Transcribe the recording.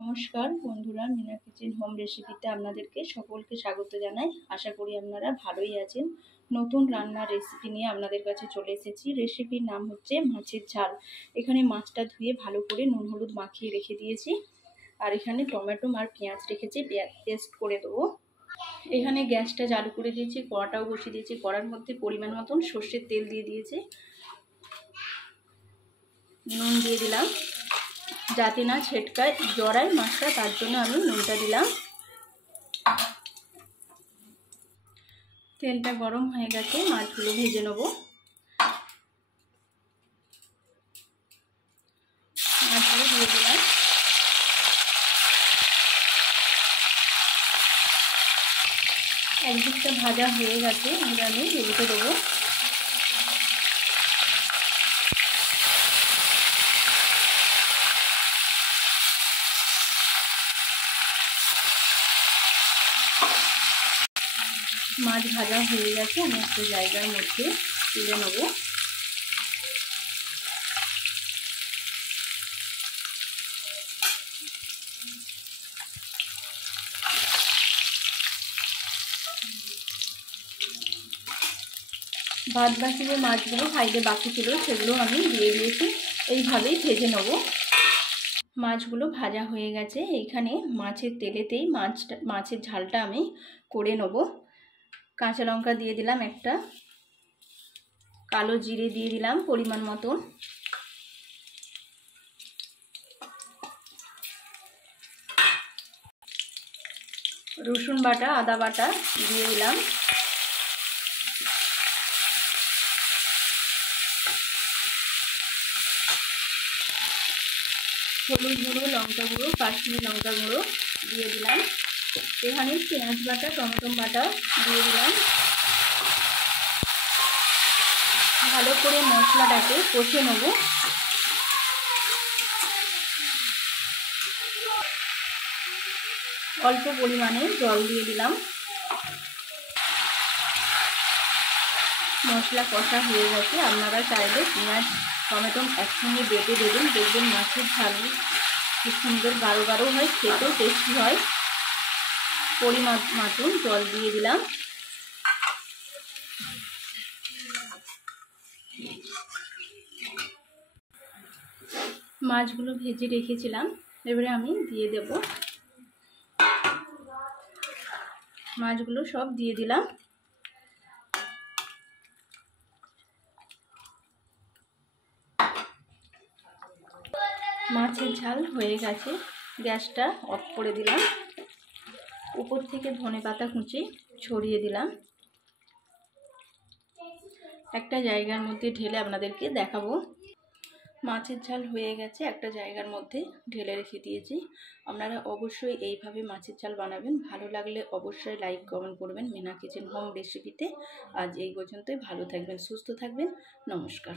নমস্কার বন্ধুরা, Mina kitchen home রেসিপিতে আপনাদেরকে সকলকে স্বাগত জানাই। আশা করি আপনারা ভালোই আছেন। নতুন রান্নার রেসিপি নিয়ে আপনাদের কাছে চলে এসেছি। রেসিপির নাম হচ্ছে মাছের ঝাল। এখানে মাছটা ধুয়ে ভালো করে নুন হলুদ মাখিয়ে রেখে দিয়েছি। আর এখানে টমেটো আর পেঁয়াজ রেখেছি, পেস্ট করে দেবো। এখানে গ্যাসটা চালু করে দিয়েছি, কড়াটাও বসিয়ে দিয়েছি। কড়ার মধ্যে পরিমাণ মতন সর্ষের তেল দিয়ে দিয়েছি। নুন দিয়ে দিলাম, যাতে না ছেটকায় জড়ায় মাছটা, তার জন্য আমি নুনটা দিলাম। তেলটা গরম হয়ে গেছে, মাছগুলো ভেজে নেব। মাছগুলো দিয়ে দিলাম। একদিকটা ভাজা হয়ে গেছে, এবার আমি উল্টে দেবো। মাছ ভাজা হয়ে গেছে, আমি একটা জায়গার মধ্যে তুলে নেব। বাদ বাকি যে মাছগুলো সাইডে বাকি ছিল সেগুলো আমি দিয়ে দিয়েছি। এইভাবেই ভেজে নেব। মাছগুলো ভাজা হয়ে গেছে। এইখানে মাছের তেলেতেই মাছের ঝালটা আমি করে নেব। কাঁচা লঙ্কা দিয়ে দিলাম একটা, কালো জিরে দিয়ে দিলাম পরিমাণ মতন, রসুন বাটা আদা বাটা দিয়ে দিলাম, হলুদ গুঁড়ো, লঙ্কা গুঁড়ো, কাশ্মীরি লঙ্কা গুঁড়ো দিয়ে দিলাম। এখানে পেঁয়াজ বাটা টমেটো বাটা দিয়ে দিলাম। ভালো করে মশলাটাকে কষে নেব। অল্প পরিমাণে জল দিয়ে দিলাম। মশলা কষা হয়ে গেছে। আপনারা চাইলে পেঁয়াজ টমেটো একসঙ্গে বেটে দেবেন, দেখবেন মাছের ঝাল খুব সুন্দর গাঢ় গাঢ় হয়, খেতেও টেস্টি হয়। পরিমাণ মতন জল দিয়ে দিলাম। মাছগুলো ভেজে রেখেছিলাম, এবারে আমি দিয়ে দেব। মাছগুলো সব দিয়ে দিলাম। মাছের ঝাল হয়ে গেছে, গ্যাসটা অফ করে দিলাম। উপর থেকে ধনেপাতা কুচি ছড়িয়ে দিলাম। একটা জায়গার মধ্যে ঢেলে আপনাদেরকে দেখাবো। মাছের ঝাল হয়ে গেছে, একটা জায়গার মধ্যে ঢেলে রেখে দিয়েছি। আপনারা অবশ্যই এইভাবে মাছের ঝাল বানাবেন। ভালো লাগলে অবশ্যই লাইক কমেন্ট করবেন মিনা কিচেন হোম রেসিপিতে। আজ এই পর্যন্তই। ভালো থাকবেন, সুস্থ থাকবেন। নমস্কার।